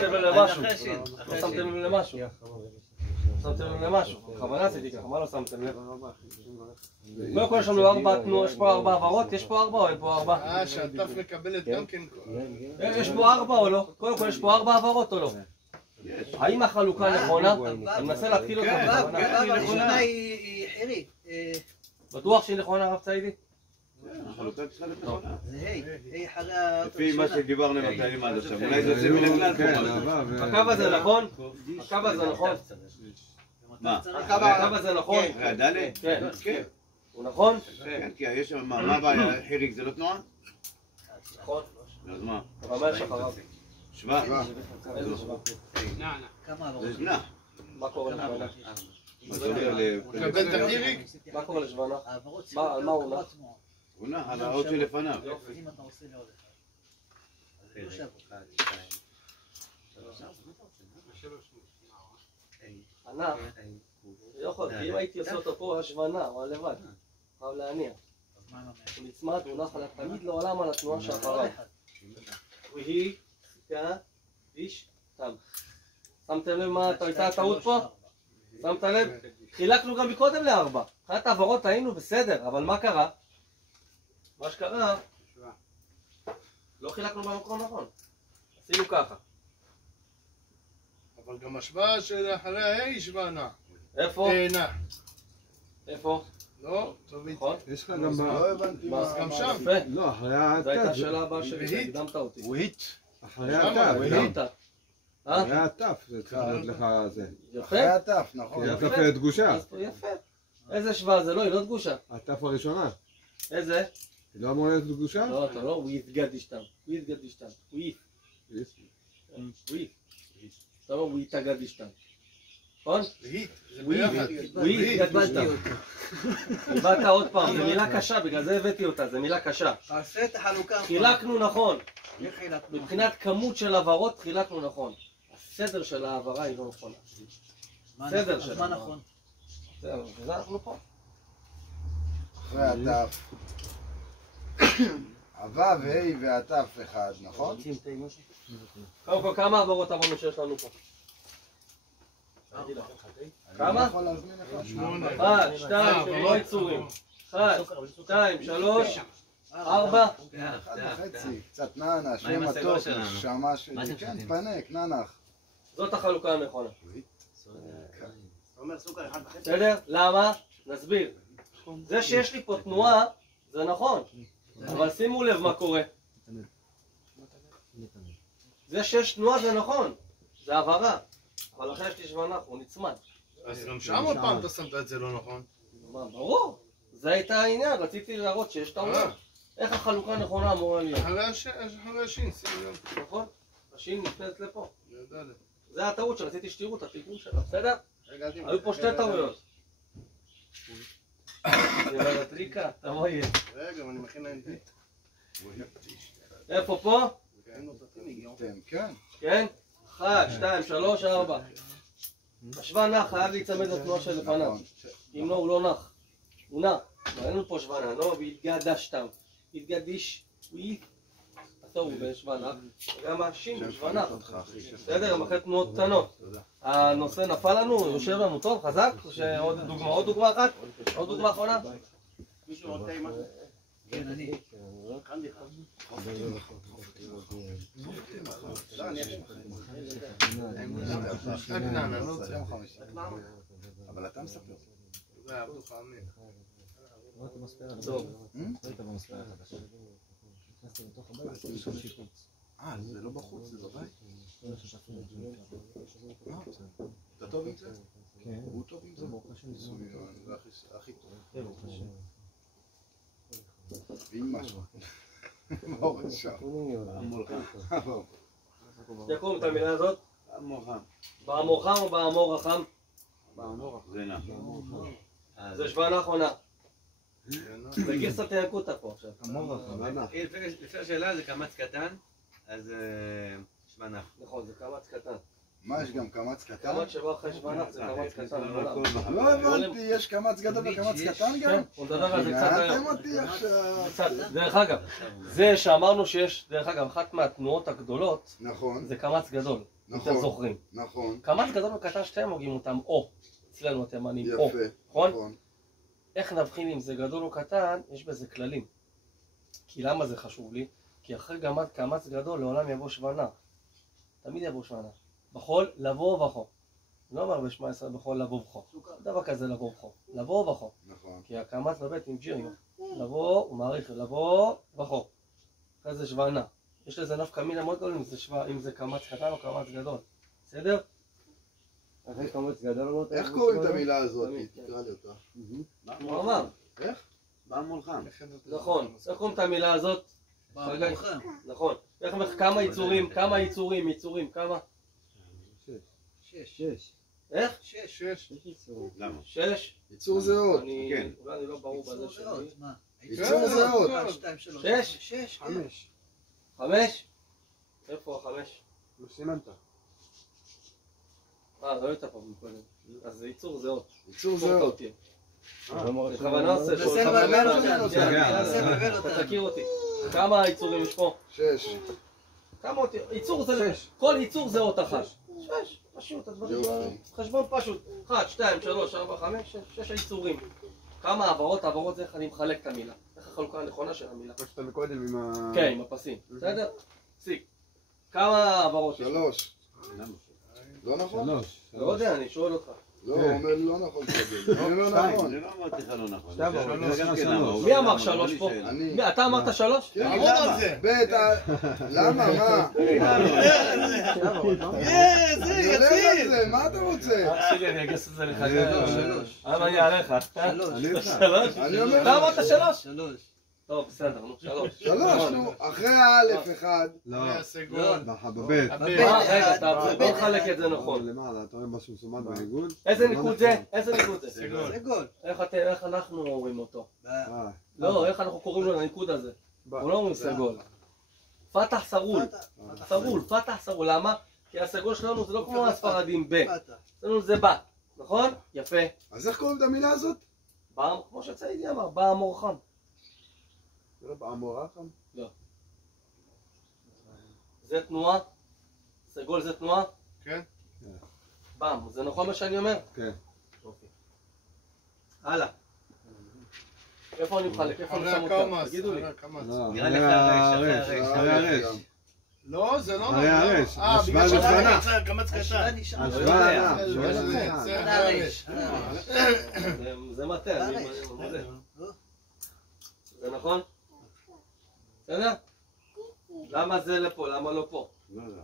שמתם לב למשהו, לא שמתם לב למשהו, שמתם לב למשהו, בכוונה עשיתי ככה, מה לא שמתם לב? קודם כל יש לנו 4 תנועות, יש פה 4 העברות, יש פה 4 או אין פה 4? שהתף מקבלת גם כן. יש פה 4 או לא? קודם כל יש פה 4 העברות או לא? האם החלוקה נכונה? אני מנסה להתחיל אותה בכוונה. הראשונה היא חירית. בטוח שהיא נכונה, הרב צעידי? החלוקה צריכה להיות נכונה. זה היי אחרי הראשונה. לפי מה שדיברנו עם הכללים עד עכשיו, אולי זה יוצא מן הכלל פה. הקו הזה נכון? הקו הזה נכון? מה? הקו הזה נכון? ד'? כן. הוא נכון? כן, כי יש שם, מה הבעיה? חיריק זה לא תנועה? נכון. אז מה? אבל מה יש אחריו? שווה? איזה שווה? כמה זה זנח. מה קורה לשבנה? מה זה אומר מקבל את החיריק? מה קורה לשבנה? העברות על מה הוא נח? הוא נח על האות שלפניו. אם אתה עושה לעוד אחד. הנח, לא יכול, כי אם הייתי עושה אותו פה, השבנה, הוא היה לבד. חייב להניע. הוא נצמד, הוא נח תמיד לעולם על התנועה שאחריו. והיא, סיכה, איש, תם. שמתם לב מה הייתה הטעות פה? שמת לב? חילקנו גם מקודם ל4. אחת העברות היינו בסדר, אבל מה קרה? מה שקרה, לא חילקנו במקום נכון. עשינו ככה. אבל גם השוואה שלאחריה היא שוואה נע. איפה? נע. איפה? לא? טוב איתי. נכון? יש לך גם... לא הבנתי. אז גם שם. יפה. לא, אחרי התת. זו הייתה השאלה הבאה שלי, הקדמת אותי. הוא היט. אחרי התת. הקדמת. אחרי התף, זה צריך להיות לך זה. יפה. התף, נכון. כי התף דגושה. אז פה יפה. איזה שוואה זה לא? היא לא דגושה. התף הראשונה. איזה? היא לא אמורה להיות דגושה? לא, אתה לא, הוא יתגדישתם. הוא יתגדישתם. הוא יף. הוא יף. אתה אומר, הוא יתגדישתם. נכון? הוא יתגדישתם. הבאת עוד פעם, זו מילה קשה, בגלל זה הבאתי אותה, זו מילה קשה. תעשה את החלוקה. חילקנו נכון. איך חילקנו? מבחינת כמות של העברות חילקנו נכון. הסדר של העברה היא לא נכונה. סדר של מה נכון? זהו, וזה אנחנו פה. אחרי התף. הוו, ה' והתף אחד, נכון? קודם כל, כמה העברות עברנו שיש לנו פה? כמה? אני יכול להזמין לך 8. 1, 2, לא יצורים. 1, 2, 3, 4. 1.5, קצת נענע, שם מתוק, שמה שלי, כן, פנק, ננח. זאת החלוקה הנכונה. בסדר? למה? נסביר. זה שיש לי פה תנועה, זה נכון. אבל שימו לב מה קורה. זה שיש תנועה זה נכון. זה העברה. אבל אחרי יש לי שבנח, הוא נצמד. אז גם שם עוד פעם אתה שמת את זה לא נכון. ברור. זה הייתה העניין, רציתי להראות שיש טעויות. איך החלוקה הנכונה אמורה להיות? אחרי השין, שימו לב. נכון? השין נפנית לפה. ידע. זה הטעות שרציתי שתראו את התיקון שלה, בסדר? היו פה שתי טעויות. זה בטריקה, אתה מה יהיה? רגע, אני מכין להם פיט. איפה פה? כן. כן? 1, 2, 3, 4. השווה נח חייב להיצמד לתנועה של לפניו. אם לא, הוא לא נח. הוא נח. אין לנו פה שבנה, לא? והתגדשתם. התגדיש. הוא יהיה. הוא בשווה נח. וגם השין הוא שווה נח. בסדר? גם אחרי תנועות קטנות. הנושא נפל לנו, יושב לנו טוב, חזק? עוד דוגמה, עוד דוגמה אחת? עוד דוגמה אחרונה? מישהו רוצה עם משהו? כן, אני. אבל אתה מספר. זה עבדו חמין. טוב. זה לא בחוץ, זה בבית? אתה טוב עם זה? כן. הוא טוב עם זה? זה הכי טוב. ועם משהו. ברוך השם. יקום את המילה הזאת? המוחם. באמור חם או באמור רחם? זה נח. זה שווה נח או נח? זה גרסת ינקותא פה עכשיו. לפי השאלה זה קמץ קטן, אז שווה נח. נכון, זה קמץ קטן. מה, יש גם קמץ קטן? קמץ שבא אחרי שווה נח זה קמץ קטן. לא הבנתי, יש קמץ גדול וקמץ קטן גם? כן, הוא מדבר על זה קצת היום. נעתם אותי עכשיו. דרך אגב, זה שאמרנו שיש, דרך אגב, אחת מהתנועות הגדולות נכון. זה קמץ גדול. אם אתם זוכרים. נכון. קמץ גדול וקטן שתיהם הוגים אותם או, אצלנו התימנים או, יפה. נכון? איך נבחין אם זה גדול או קטן? יש בזה כללים. כי למה זה חשוב לי? כי אחרי קמץ גדול לעולם יבוא שוונה. תמיד יבוא שוונה. בחול לבוא ובכו. לא אומר בשמע ישראל בחול לבוא ובכו. דבר כזה לבוא ובכו. לבוא ובכו. נכון. כי הקמץ בבית עם ג'יריו. לבוא, הוא מעריך, לבוא ובכו. אחרי זה שוונה. יש לזה נפקא מינה מאוד גדול אם זה קמץ קטן או קמץ גדול. בסדר? אחרי קמץ גדול. איך קוראים את המילה הזאת? תקרא לי אותה. הוא אמר. איך? בא מולך. נכון. איך קוראים את המילה הזאת? במולכם. נכון. כמה יצורים, כמה? 6. איך? 6. למה? 6? ייצור זהות. כן. אולי אני לא ברור בזה שלי. מה? ייצור זהות. 1, 2, 3. 6? 5. 5? איפה 5? לא סימנת. לא הייתה פה מקודם. אז זה ייצור זהות. ייצור זהות. בכוונה עושה נסה לבלבל אותנו. נסה לבלבל אתה אותנו. תכיר אותי. כמה ייצורים יש פה? 6. כמה אותי? ייצור זה... כל ייצור זה אות אחת. 6. פשוט, הדברים יופי. חשבון פשוט. 1, 2, 3, 4, 5, 6 הייצורים. כמה העברות? העברות זה איך אני מחלק את המילה. איך החלוקה הנכונה של המילה. מה שאתה מקודם עם ה... כן, עם הפסים. בסדר? פסיק. כמה העברות יש? 3. לא נכון? 3. לא יודע, אני שואל אותך. לא, הוא אומר לי לא נכון. אני אומר נכון. אני לא אמרתי לך לא נכון. שתיים, זה גם שלוש. כן למה, הוא מי לא אמר אמר, 3 לי פה? שאלה. אני. אתה אמרת 3? כן, תעמוד על זה. למה? מה? אני הולך על זה, מה אתה רוצה? אח שלי, אני אגס את זה לך. 3. אני אערך. 3. אני אומר אתה אמרת 3? 3. טוב, בסדר, נו, 3. 3, נו, אחרי האלף 1. לא, הסגול. בבית. רגע, בוא נחלק את זה נכון. למעלה, אתה רואה משהו מסומן בעיגול? איזה ניקוד זה? איזה ניקוד זה? זה גול. איך אנחנו אומרים אותו? אה, לא, איך אנחנו קוראים לו לניקוד הזה? הוא לא אומרים סגול. פתח סרול. סרול, פתח סרול. למה? כי הסגול שלנו זה לא כמו הספרדים ב. אצלנו זה בא. נכון? יפה. אז איך קוראים את המילה הזאת? כמו שציידי אמר, בא המור חם. זה לא באמורה חם? זה תנועה? סגול זה תנועה? כן. פעם, זה נכון מה שאני אומר? כן. אוקיי. הלאה. איפה אני מחלק? איפה אני שם אחרי אותם? הקמץ. תגידו לי. לא, נראה לי אחרי אחרי הרש. לא, זה לא נכון. הרי הרש. בגלל השוואה שאתה לשנה. יצא קמץ קטן. השוואה זה מטה, אני מודה. זה נכון? בסדר? למה זה לפה? למה לא פה? לא יודע.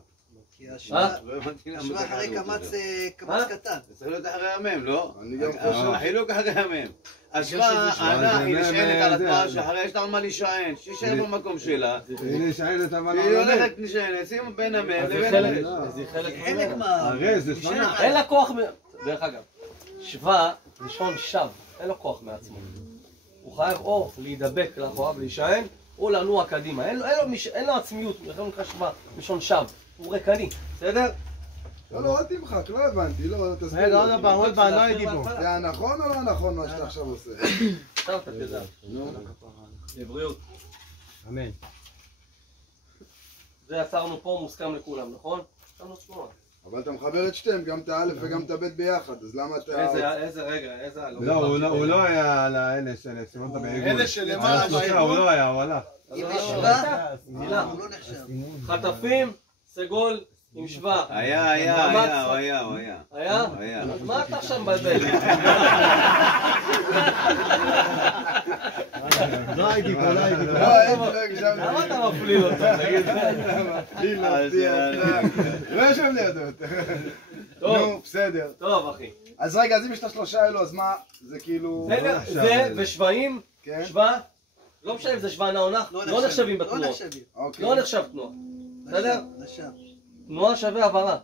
כי השוואה לא הבנתי למה השוואה זה אחרי חלוק קמץ הזה. קטן. זה צריך להיות אחרי המם, לא? אני גם חושב. החילוק אחרי המם. השוואה היא נשענת על התנועה שאחרי יש לה מה להישען, שישאר במקום שלה. היא נשענת אבל היא על הולכת נשענת, שימו בין המם אז לבין זה הרש. חלק חלק ממנה. מה... הרש זה שונה. אין לה כוח, דרך אגב, שווה, לשון שו, אין לו כוח מעצמו. הוא חייב או להידבק לאחוריו ולהישען, או לנוע קדימה. אין לו עצמיות, לכן הוא נקרא שווה, לשון שו. הוא ריקני, בסדר? לא, אל תמחק, לא הבנתי, לא, תסביר רגע, לי. עוד פעם, עוד פעם, לא הייתי פה. זה היה נכון או לא נכון מה שאתה עכשיו עושה? עכשיו אתה תדע. לבריאות. אמן. זה יצרנו פה מוסכם לכולם, נכון? שמנו שמונה. אבל אתה מחבר את שתיהם, גם את האלף וגם את הבית ביחד, אז למה אתה... איזה רגע, איזה... לא, הוא לא היה על האלה של סימנת בעיגול. אלה שלמעלה הוא לא היה, הוא הלך. אם לא, יש לא, שווה, מילה. הוא לא נחשב. חטפים, סגול עם שווה. היה. היה? אז מה אתה עכשיו מבלבל? לא הייתי פה, לא הייתי פה. למה אתה מפליל אותו? תגיד. לא יושב לידו יותר. טוב. נו, בסדר. טוב, אחי. אז רגע, אז אם יש את השלושה האלו, אז מה? זה כאילו... זה ושבעים, כן. שווה, לא משנה אם זה שווה נעונה, לא נחשבים לא בתנועות. נחשבים. אוקיי. לא נחשב תנועה. בסדר? נחשב. תנועה שווה העברה.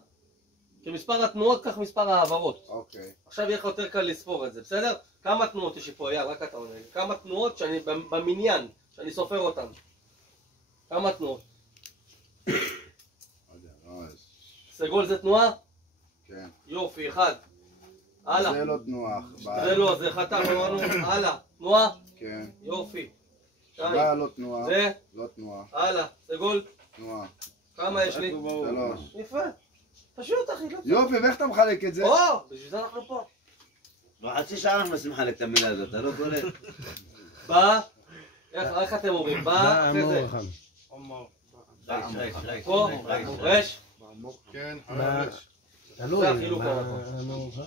כמספר התנועות כך מספר העברות. אוקיי. עכשיו יהיה לך יותר קל לספור את זה, בסדר? כמה תנועות יש לי פה, יאללה, רק אתה עונה לי. כמה תנועות שאני במניין, שאני סופר אותן. כמה תנועות? סגול זה תנועה? כן. יופי, אחד. הלאה. זה לא תנועה. זה לא, זה חתך, אמרנו, הלאה. תנועה? כן. יופי. שווה לא תנועה. זה? לא תנועה. הלאה. סגול? תנועה. כמה יש לי? 3. יפה. אחי, לא צריך. יופי, ואיך אתה מחלק את זה? או, בשביל זה אנחנו פה. בחצי שעה אנחנו מנסים לחלק את המילה הזאת, אתה לא קולט? בא, איך אתם אומרים? בא, אחרי זה. פה, רש. כן, זה החילוק המקום.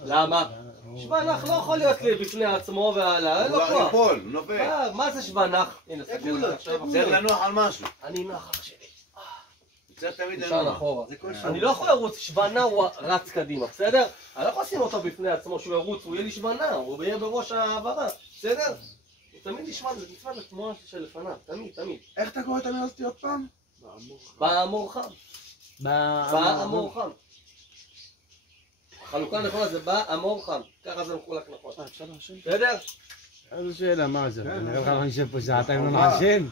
למה? שבנח לא יכול להיות לי בפני עצמו ועלה, אין לו הוא כוח. ייפול, הוא נופל. מה זה שבנח? הנה, תסתכל על זה עכשיו. צריך לנוח על משהו. אני נח אח שלי. צריך תמיד נשאר לנוח. אחורה. אני לא יכול לרוץ, שבנה הוא רץ קדימה, בסדר? אני לא יכול לשים אותו בפני עצמו שהוא ירוץ, הוא יהיה לי שבנה, הוא יהיה בראש העברה, בסדר? הוא תמיד נשמע לתמונה שלפניו, תמיד, תמיד. איך אתה קורא את המילה הזאת עוד פעם? באמור חם. באמור חם. החלוקה הנכונה זה באמור חם, ככה זה מחולק נכון. בסדר? איזו שאלה, מה זה? נראה לך אני יושב פה שעתיים לא מעשן?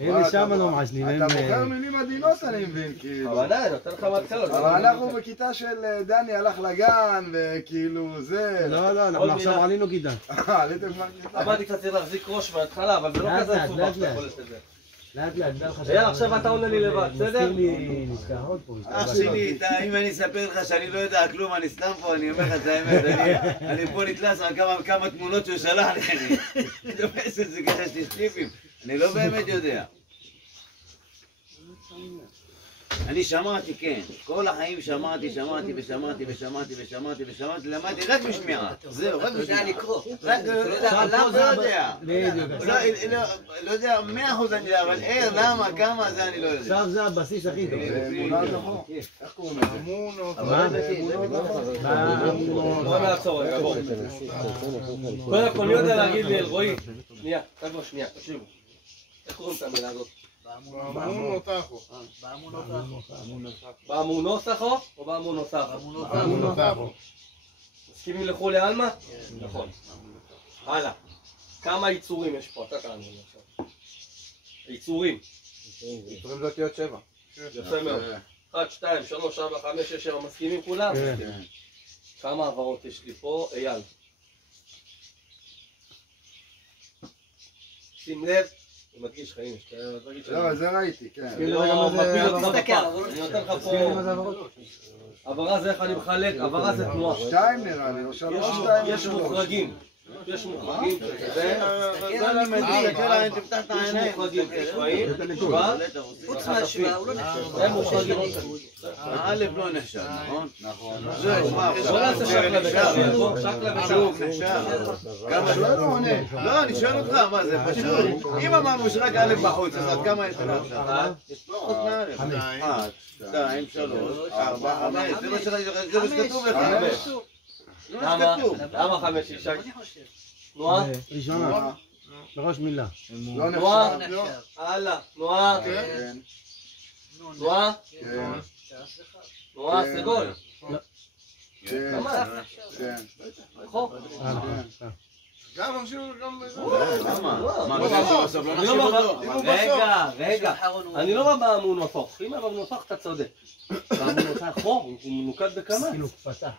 אלה שמה לא מעשנים. אתה בוחר מילים עדינות אני מבין, כאילו. אבל עדיין, נותן לך מהתחלות. אבל אנחנו בכיתה של דני הלך לגן, וכאילו זה... לא, אנחנו עכשיו עלינו כיתה. עליתם כבר כיתה. אמרתי קצת צריך להחזיק ראש מההתחלה, אבל זה לא כזה מסובך שאתה יכול לעשות את זה. לאט לאט, דע לך יאללה, עכשיו אתה עונה לי לבד, בסדר? מזכיר לי נזכרות פה. אח שלי, אם אני אספר לך שאני לא יודע כלום, אני סתם פה, אני אומר לך את האמת, אני פה נתלס על כמה תמונות שהוא שלח לי, אני תופס את זה ככה שטיפים, אני לא באמת יודע. אני שמעתי, כן, כל החיים שמעתי, למדתי רק משמיעה, זהו, רק משמיעה. רק, לא יודע. לא יודע, 100% אני יודע, אבל למה, כמה, זה אני לא יודע. עכשיו זה הבסיס הכי טוב. איך קוראים לזה? בוא נעצור רגע, בוא. קודם כל, מי יודע להגיד לי, אלרועי? שנייה, חבר'ה, שנייה, תקשיבו. איך קוראים את המילה הזאת? באמונותיכו. באמונותכו או באמונותכו? באמונותכו. מסכימים לכולי עלמא? נכון. הלאה. כמה יצורים יש פה? אתה תענה לי עכשיו. יצורים. יצורים זה אותיות 7. יפה מאוד. 1, 2, 3, 4, 5, 6, 7, מסכימים כולם? כן. כמה העברות יש לי פה? אייל. שים לב. אני מדגיש לך, הנה, לא, זה ראיתי, כן. אני לא מפיל אותך בפח. אני נותן לך פה... העברה זה איך אני מחלק, העברה זה תנועה. 2 נראה לי, או 3, 2. יש מוחרגים. יש מוחרגים, תפתח את העיניים. חוץ מהשוואה, הוא לא נחשב. זה מוחרגים. א' לא נחשב, נכון? נכון. בוא נעשה שקלה וקרב, שקלה שוב, וקרב. נחשב. כמה לא עונה. לא, אני שואל אותך, מה זה פשוט? אם אמרנו שרק א' בחוץ, אז עד כמה יש לך עכשיו? פחות מא'. 1, 2, 3, 4, 5, זה מה שכתוב לך. למה 5, 6? תנועה? ראשונה. בראש מילה. לא תנועה? נחשב. הלאה. תנועה? כן. תנועה? כן. תנועה? סגול. כן. כן. נכון. גם ממשיך גם בזה. למה? מה, בסוף לא נחשיב אותו? רגע. אני לא בא באמון הפוך. אם באמון הפוך אתה צודק. באמון הפוך, הוא מנוקד בכמה.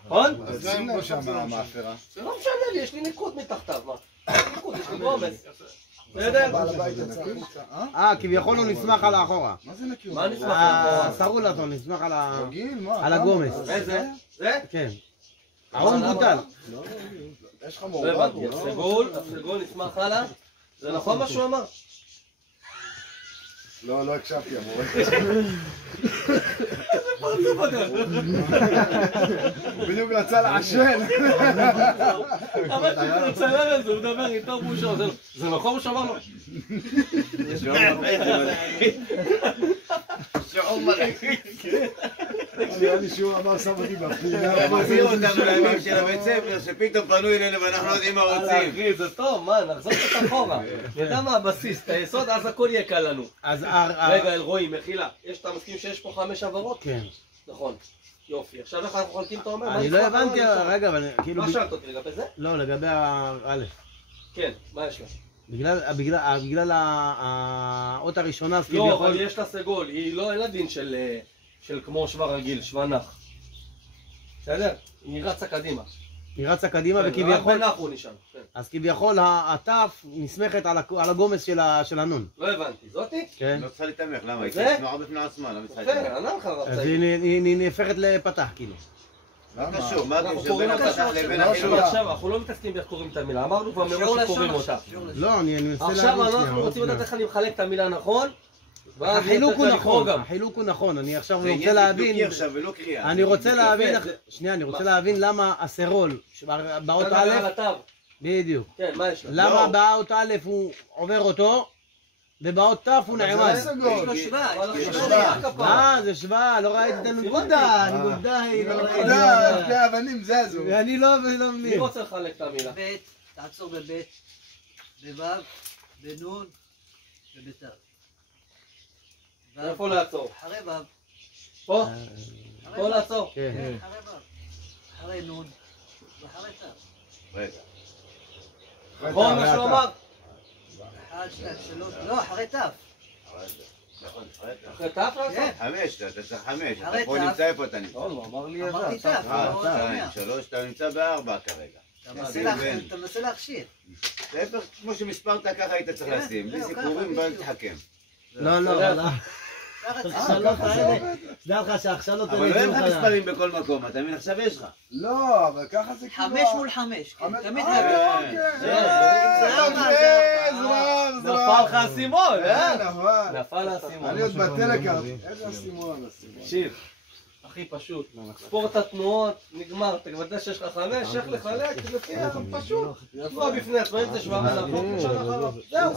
נכון? אז שים לב שם המאפרה. זה לא משנה לי, יש לי ניקוד מתחתיו. מה? ניקוד, יש לי גומס. בסדר? בעל הבית יצא החוצה. כביכול הוא נסמך על האחורה. מה זה נקיות? מה נסמך על סרולטון נסמך רגיל? מה? על הגומס. איזה? זה? כן. ההוא מבוטל. יש לך לא מעורב. הבנתי, הסגול נסמך הלאה? זה נכון מה שהוא אמר? לא הקשבתי, המורה. הוא בדיוק רצה לעשן. אבל שהוא מצלם על זה, הוא מדבר איתו בושה. זה נכון מה שאמר לו? שיעור מלאכי. נראה לי שהוא אמר שם אותי בפינה. אתה מחזיר אותנו לימים של הבית ספר שפתאום פנו אלינו ואנחנו לא יודעים מה רוצים. אחי, זה טוב, מה, נחזור קצת אחורה. נדע מה הבסיס, את היסוד, אז הכל יהיה קל לנו. רגע, אלרועי, מחילה. אתה מסכים שיש פה 5 עברות? כן. נכון. יופי. עכשיו איך אנחנו חולקים, אתה אומר? אני לא הבנתי, רגע, אבל כאילו... מה שאלת אותי לגבי זה? לא, לגבי א'. כן, מה יש לה? בגלל האות הראשונה, אז לא, כביכול... אבל יש לה סגול, היא לא, אין לה דין של כמו שווה רגיל, שווה נח. בסדר? היא רצה קדימה. היא רצה קדימה רק וכביכול, בנחו נשאר. כן. אז כביכול התף נסמכת על הגומס של הנון. לא הבנתי, זאתי? כן. לא צריכה להתאמך, למה? היא זה? צריכה תנועה בפני עצמה, למה צריכה יפה, להתאמך? ענה לך הרב אז צדיק. היא נהפכת לפתח כאילו. מה קשור? מה אנחנו הקשר קוראים בין אותה הפתח שם, לבין עכשיו, החילוק? עכשיו, אנחנו לא מתעסקים באיך קוראים את המילה, אמרנו כבר מראש שקוראים אותה. לא, אני מנסה להבין עכשיו שנייה, אנחנו עוד רוצים לדעת שנייה. איך אני מחלק את המילה נכון, ואז החילוק הוא יהיה יותר קל לקרוא נכון, גם. החילוק הוא נכון, אני עכשיו זה רוצה עניין להבין, דקדוקי עכשיו ולא קריאה. אני רוצה להבין, זה- שנייה, אני רוצה להבין למה הסרול, באות אתה מדבר על א', התו. בדיוק, כן, מה יש לך? למה באות א' הוא עובר אותו, ובאות ת' הוא נעמד. יש לו שווה, אבל יש לו אנחנו שווה. רק הפעם. זה שווה, לא ראיתי את הנקודה, הנקודה היא לא ראיתי. שתי האבנים זזו. אני לא מי מבין. רוצה לחלק את המילה? ב', תעצור בב', בו', בנ' ובת'. איפה לעצור? אחרי ו', פה? אחרי פה ו', לעצור. כן. כן, אחרי ו', אחרי נ' ואחרי ת'. רגע. נכון מה שהוא אמר? 1, 2, 3, לא, אחרי ת'. נכון, אחרי ת' לעצור? כן. 5, אתה צריך 5. אחרי אתה פה ת'. נמצא, איפה אתה נמצא? לא, הוא אמר לי אמרתי ת', אתה. לא שומע. 3, אתה נמצא ב4 כרגע. אתה מנסה להכשיר. להפך, כמו שמספרת ככה היית צריך כן, לשים. בלי זהו, סיפורים, ככה, ואל בדיוק. תתחכם. לא, לא, ככה צריך. ההכשלות האלה, תדע לך שההכשלות אבל לא אין לך מספרים בכל מקום, אתה מבין? עכשיו יש לך. לא, אבל ככה זה כאילו... 5 מול 5, כן, תמיד אוקיי. נפל לך האסימון, נכון. נפל האסימון. אני עוד בטלקארט. איזה אסימון, אסימון. תקשיב, הכי פשוט. ספורט התנועות, נגמר, אתה כבר יודע שיש לך 5, איך לחלק, לפי פשוט. תנועה בפני עצמאים זה 7 מלאכות, עכשיו אחריו. זהו.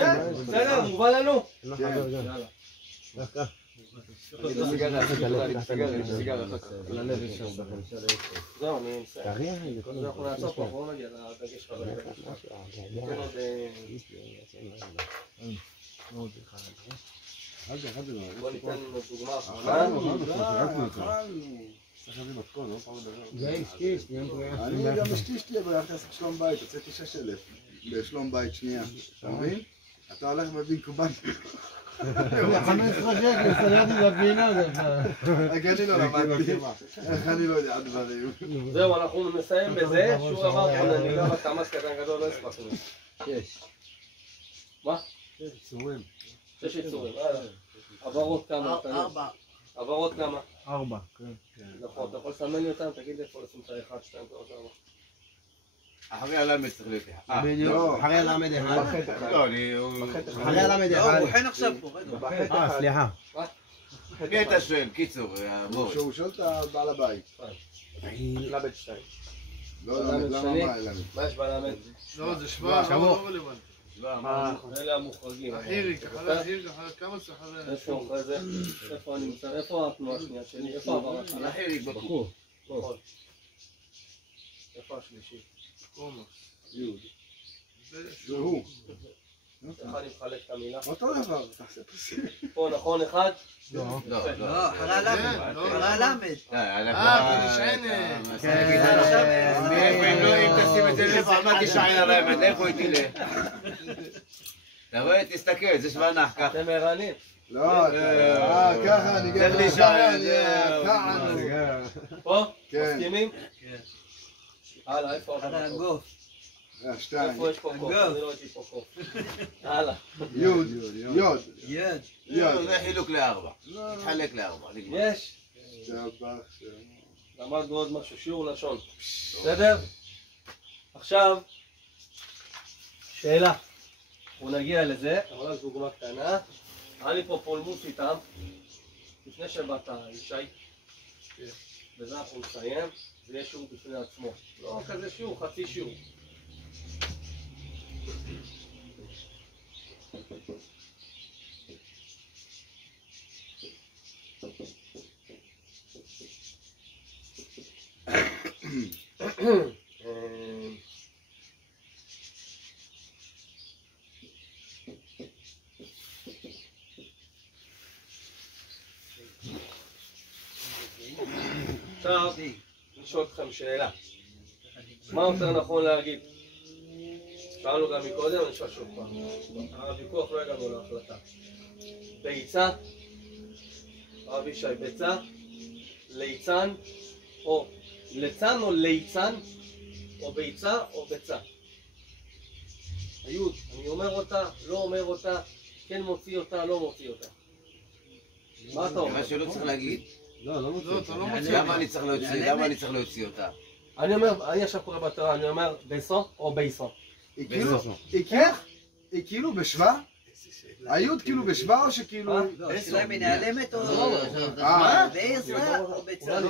כן, בסדר, מובן לנו. יאללה. זהו, אני מסיים. אנחנו נעצור פה, בואו נגיע לדגש שלך. בוא ניתן דוגמה אחרונה. אני גם אשתי שתהיה בלכת לעשות שלום בית, הוצאתי 6,000 בשלום בית שנייה, אתה מבין? אתה הולך ומביא קובן. 15 שקל, סגרתי בפינה זה כבר. רק אני לא למדתי, איך אני לא יודע דברים. זהו, אנחנו נסיים בזה. שוב אמר פה נניגה בתמ"ס קטן גדול, לא הספקנו. 6. מה? 6 יצורים, הלאה. עברות כמה? 4. עברות כמה? 4. נכון, אתה יכול לסמן לי אותם? תגיד לי איפה לשים את ה-1, 2, 3, 4. אחרי הלמד צריך להיות אחד. בדיוק, אחרי הלמד אחד. לא, אני... אחרי הלמד לא, אחד. הוא חן עכשיו פה, רגע. סליחה. מי אתה שואל? קיצור, המורי. שהוא שואל את בעל הבית. למד 2. לא, למה מה אלמד? מה יש בלמד? לא, זה שבא, לא רלוונטי. אלה המוחרגים. החיריק, אחרי החיריק, אחרי כמה זה אחרי... איפה אחרי זה? איפה אני נמצא? איפה התנועה השנייה שלי? איפה העברה שלי? החיריק בקור. נכון. איפה השלישי? קומוס. זה הוא. איך אני מחלק את המילה? אותו דבר, תעשה פסיק. פה נכון אחד? לא, לא, אחרי הלמד. אחרי הלמד. במשענת. אם תשים את זה לב, מה תשען על האמת? איפה היא תלך? אתה רואה? תסתכל, זה שבנח ככה. אתם ערנים. לא, ככה אני צריך גם להישען, פה? כן. מסכימים? כן. הלאה, איפה אחרי הקוף? הגוף. שתיים. איפה יש פה קוף? אני לא ראיתי פה קוף. הלאה. יוד. יד. זה חילוק לארבע. תחלק לארבע. נגמר. יש. למדנו עוד משהו, שיעור לשון. בסדר? עכשיו, שאלה. אנחנו נגיע לזה, אבל אז דוגמה קטנה. היה לי פה פולמוס איתם, לפני שבאת ישי. בזה אנחנו נסיים, זה יהיה שיעור בפני עצמו. לא כזה שיעור, חצי שיעור. עכשיו, אני אשאל אתכם שאלה. מה יותר נכון להגיד? שאלנו גם מקודם, אני אשאל שוב פעם. הוויכוח לא הגענו להחלטה. ביצה, הרב ישי, ביצה, ליצן או ליצן או ליצן, או ביצה או ביצה. היוד, אני אומר אותה, לא אומר אותה, כן מוציא אותה, לא מוציא אותה. מה אתה אומר? מה שלא צריך להגיד. לא מוציא אותה. למה אני צריך להוציא אותה? אני אומר, אני עכשיו קורא בתורה, אני אומר ביסו או ביסו. היא כאילו בשווה? היוד כאילו בשווה או שכאילו... לא, השאלה אם היא נעלמת או... ביצה או ביצה?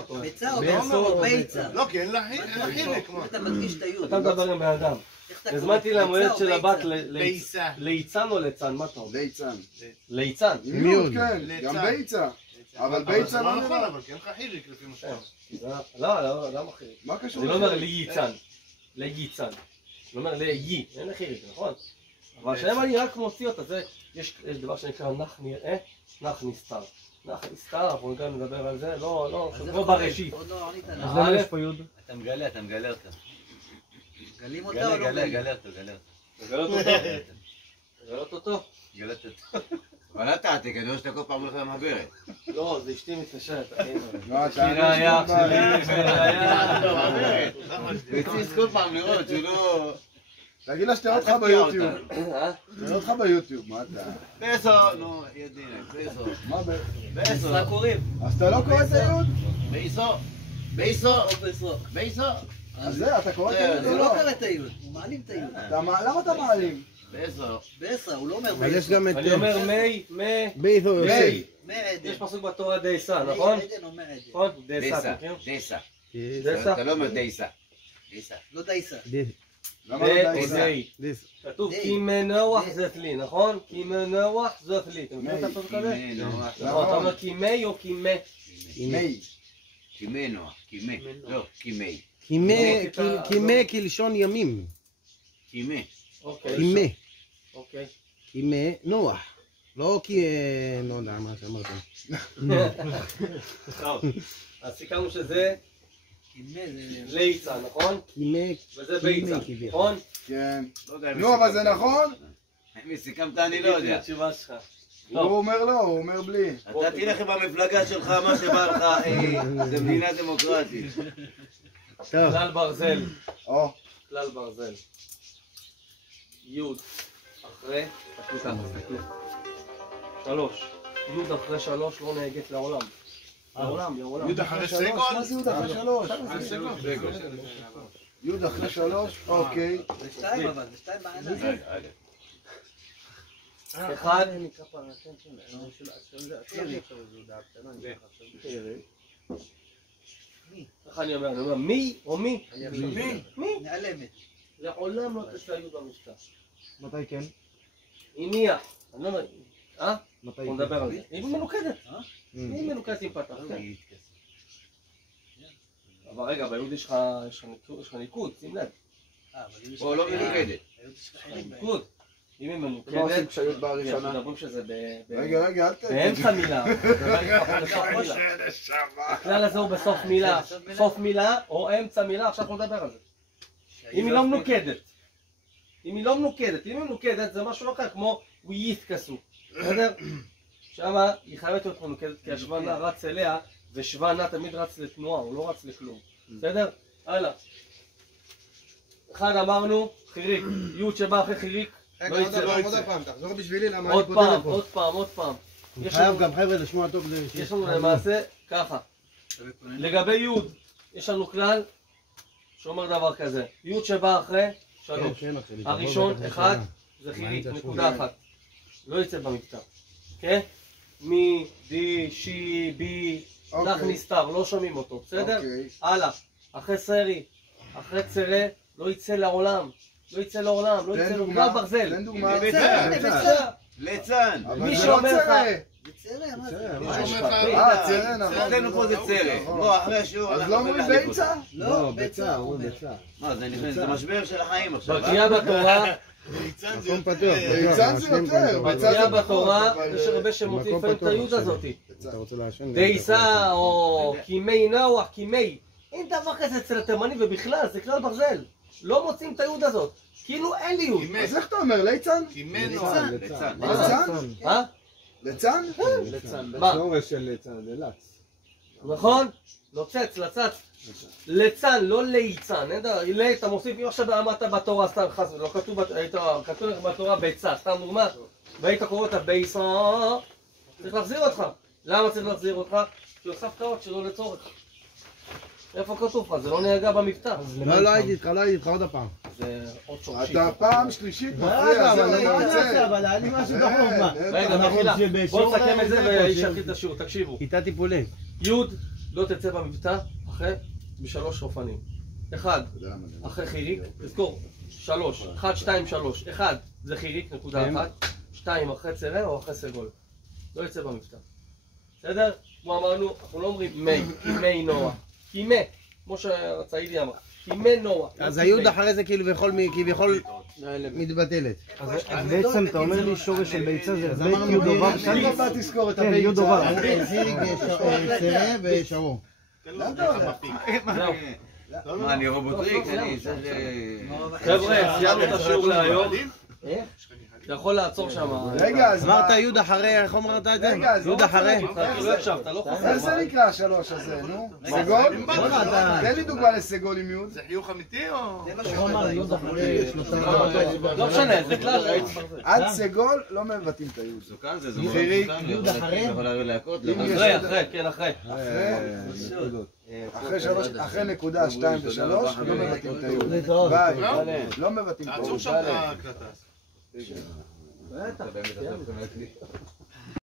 ביצה או ביצה? לא, כי אין לה חילק. אתה מדגיש את היוד. אתה מדבר עם בן אדם. הזמנתי למועד של הבת ביצה. ליצן או ליצן, מה אתה אומר? ליצן. ליצן. עם יוד, כן, גם ביצה. אבל ביצה לא נכון, נראה. אבל כי אין לך חילק לפי מה שאתה אומר. לא, למה חיריק? מה קשור? אני לא אומר ליצן. ליצן. אני אומר ליי, אין חיריק, נכון? אבל כשאם אני רק מוציא אותה, יש דבר שנקרא נח נסתר. נח נסתר, אנחנו גם נדבר על זה, לא בראשית. אז למה יש פה יוד? אתה מגלה אותה. גלים אותה או לא גלים? גלת אותו. לגלות אותו? אבל אתה תעתיק, אני רואה שאתה כל פעם הולך למעברת. לא, זה אשתי מתקשרת, אחי. לא, אתה... חיריה, חיריה. וציס כל פעם לראות שהוא לא... תגיד לה שתראה אותך ביוטיוב. אה? תראה אותך ביוטיוב, מה אתה? פסו, נו, ידינה, פסו. מה ב... פסו. מה קוראים? אז אתה לא קורא את היוד? פסו. או בסו. פסו. אז זה, אתה קורא את היוד הוא או לא לא? קרא את היוד, הוא מעלים את היוד. למה אתה מעלים? פסו. בעשר, הוא לא אומר אבל יש בעשר. גם את... אני אומר ביתו יוסף. מעדן. יש פסוק בתורה דייסה, נכון? מעדן או מעדן. נכון? דייסה, דסה. אתה מכיר? דסה. דייסה? אתה לא אומר דייסה. דייסה. לא דייסה. למה לא דייסה? די. דיס. כתוב כי מנוח זאת לי, נכון? כי מנוח זאת לי. אתה מכיר את הפסוק הזה? נכון, אתה אומר כי מי או כי מה? מי. קימנו. קימי. לא, קימי. קימה כלשון ימים. קימי. אוקיי. קימה. אוקיי. קימה נוח. לא כי... לא יודע מה שאמרתם. טוב. אז סיכמנו שזה ליצה, נכון? קימה... וזה ביצה, נכון? כן. לא יודע אם נו, אבל זה נכון? אם סיכמת אני לא יודע. התשובה שלך. הוא אומר לא, הוא אומר בלי. אתה תלך במפלגה שלך, מה שבא לך, זה מדינה דמוקרטית. כלל ברזל. או. כלל ברזל. יוד אחרי, תסתכלו ככה, תסתכלו. 3. יוד אחרי 3 לא נהגת לעולם. לעולם. יהודה אחרי סגול? מה זה יוד אחרי 3? יוד אחרי 3? אוקיי. זה 2 אבל, זה 2 בעיניים. 1. איך אני אומר? אני אומר מי או מי? מי? נעלמת. לעולם לא תצא יוד במשתה. מתי כן? הניח. אני לא אומר, מתי בוא נדבר על זה. היא מנוקדת. היא מנוקדת עם פתח, כן. אבל רגע, ביהוד יש לך ניקוד, שים לב. או לא מנוגדת. ניקוד. אם היא לא עושים מנוקדת, קשיות אנחנו בראשונה. מדברים שזה רגע, אל תגיד. באמצע מילה. בסוף מילה. הכלל הזה הוא בסוף מילה. סוף מילה או אמצע מילה, עכשיו אנחנו נדבר על זה. אם היא לא מנוקדת. אם היא מנוקדת זה משהו אחר, כמו ויתכסו. בסדר? שמה היא חייבת להיות מנוקדת, כי השוונה רץ אליה, ושוונה תמיד רץ לתנועה, הוא לא רץ לכלום. בסדר? הלאה. אחד אמרנו, חיריק. יוד שבא אחרי חיריק, לא יצא. עוד פעם, תחזור בשבילי למה אני כותב פה. עוד פעם. חייב גם חבר'ה לשמוע טוב. יש לנו למעשה ככה. לגבי יוד, יש לנו כלל שאומר דבר כזה. יוד שבא אחרי 3. הראשון, 1, זה חיריק, נקודה 1. לא יצא במקטע. כן? מי, די, שי, בי, נח נסתר, לא שומעים אותו, בסדר? הלאה. אחרי סרי, אחרי צרה, לא יצא לעולם. לא יצא לו כלל ברזל. תן דוגמה. ליצן. מי שאומר לך... זה צרה, מה זה? צרה, נכון. אצלנו פה זה צרה. בוא, אחרי השיעור אז לא אומרים ביצה? לא, ביצה. מה, זה משבר של החיים עכשיו. בקריאה בתורה, ליצן זה מקום יותר... פתוח. ביצה זה יותר. בקריאה בתורה, יש הרבה שמוצאים לפעמים את היוד הזאת. אתה רוצה לעשן? דייסה או קימי נוח, קימי. אין דבר כזה אצל התימנים ובכלל, זה כלל ברזל. לא מוצאים את היוד הזאת. כאילו אין לי יוד. אז איך אתה אומר, ליצן? קימנו. ליצן. ליצן? מה? ליצן? ליצן. מה? שורש של ליצן, זה לץ. נכון? לוצץ, לצץ. ליצן, לא ליצן. אתה מוסיף, אם עכשיו עמדת בתורה, סתם חס, לא כתוב לך בתורה ביצה, סתם דוגמה, והיית קורא אותה ביצה, צריך להחזיר אותך. למה צריך להחזיר אותך? כי הוספת עוד שלא לצורך. איפה כתוב לך? זה לא נהגה במבטא. לא הייתי איתך עוד הפעם. זה עוד שורשי. אתה פעם שלישית מפריע, זה לא יוצא. אבל היה לי משהו דחוף מה. רגע, מחילה, בואו נסכם את זה ואיש יתחיל את השיעור, תקשיבו. כיתה טיפולים. י' לא תצא במבטא אחרי בשלוש אופנים. אחד, אחרי חיריק, תזכור, 3, 1, 2, 3. 1 זה חיריק, נקודה 1. 2 אחרי צרה או אחרי סגול. לא יצא במבטא. בסדר? כמו אמרנו, אנחנו לא אומרים מי, כי מי נוע. כי מי, כמו שהצעידי אמר. כי מי נוע. אז היוד אחרי זה כביכול מתבטלת. אז בעצם אתה אומר לי שורש של ביצה זה בית יודובר. שם בבא תזכור את כן, הבית. יודובר. חיריק צרה ושרור. מה, אני רובוטריק? חבר'ה, סיימנו את השיעור להיום. אתה יכול לעצור שם. רגע, אז אמרת יוד אחרי, איך אמרת את זה? יוד אחרי? לא הקשבת, לא חוזר. איך זה נקרא השלוש הזה, נו? סגול? תן לי דוגמה לסגול עם יוד. זה חיוך אמיתי או? הוא אמר יוד אחרי 3. לא משנה, זה כלל. עד סגול לא מבטאים את היוד. סוכן זה חיריק. יוד אחרי? אחרי, כן, אחרי. אחרי נקודה 2 ו3 לא מבטאים את היוד. ביי, לא מבטאים את היוד. תעצור שם את ההקלטה. בטח.